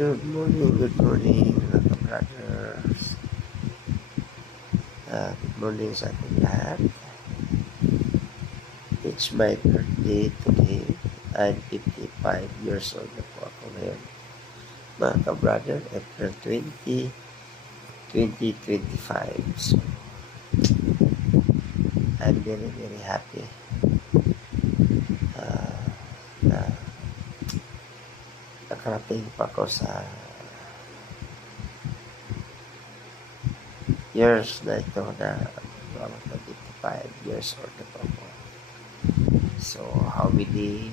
Good morning mga ka-brothers. Good morning sa ating lahat. It's my birthday today. I'm 55 years old na po ako ngayon. Mga ka-brother, April 20, 2025. So, I'm very, very happy na nakarating pa ako sa years na ito na 25 years old na po ako. So, how many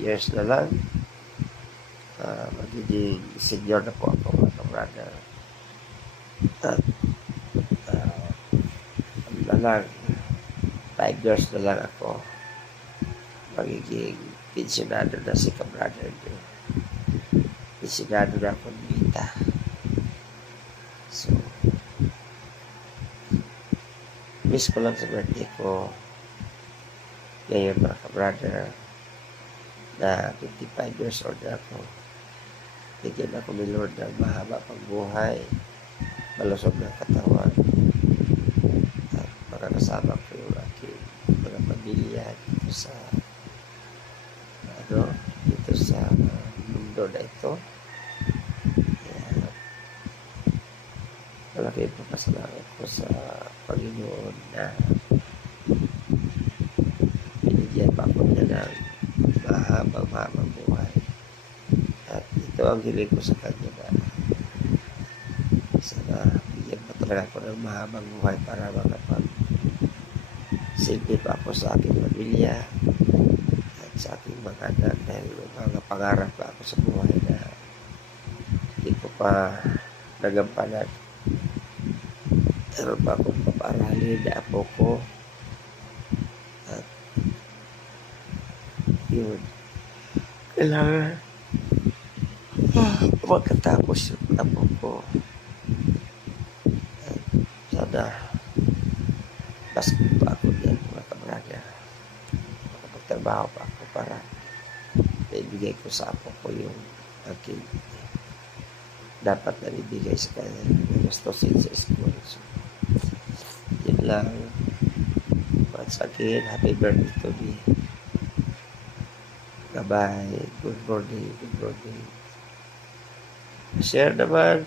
years na lang magiging senior na po ako mga brother. At na lang 5 years na lang ako magiging pensionado na si ka-brother niyo. Pensionado na akong Vita. So, miss ko lang sa birthday ko ngayon mga ka-brother na 55 years old na ako. Bigyan ako ni Lord ng mahaba pang buhay, malusog ng katawan, at makakasama ko yung aking mga pamilya dito sa mundo na ito. Kaya malaki po pasalamat ko sa Panginoon na binigyan pa ako niya ng mahabang buhay. At ito ang hiling ko sa kanya na sana bigyan pa talaga ako ng mahabang buhay para makapag-silbi pa ako sa aking pamilya at sa aking mga anak dahil mga pangarap pa ako sa buhay na hindi ko pa nagampanan. Meron pa akong papaaralin na apo ko at yun, kailangan magkatapos yung apo ko at sana mas pa ako yan mga kabrada, makapagtrabaho pa ako para maibigay ko sa apo ko yung aking dapat na ibigay sa kanya na gusto sa school. So, yun lang. Once again, happy birthday to me. Bye-bye. Good morning. Good morning. Share naman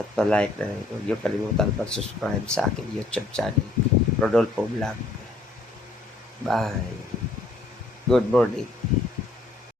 at pa-like na rin. Huwag niyo kalimutan mag-subscribe sa aking YouTube channel, Rodolfo Vlog. Bye. Good morning.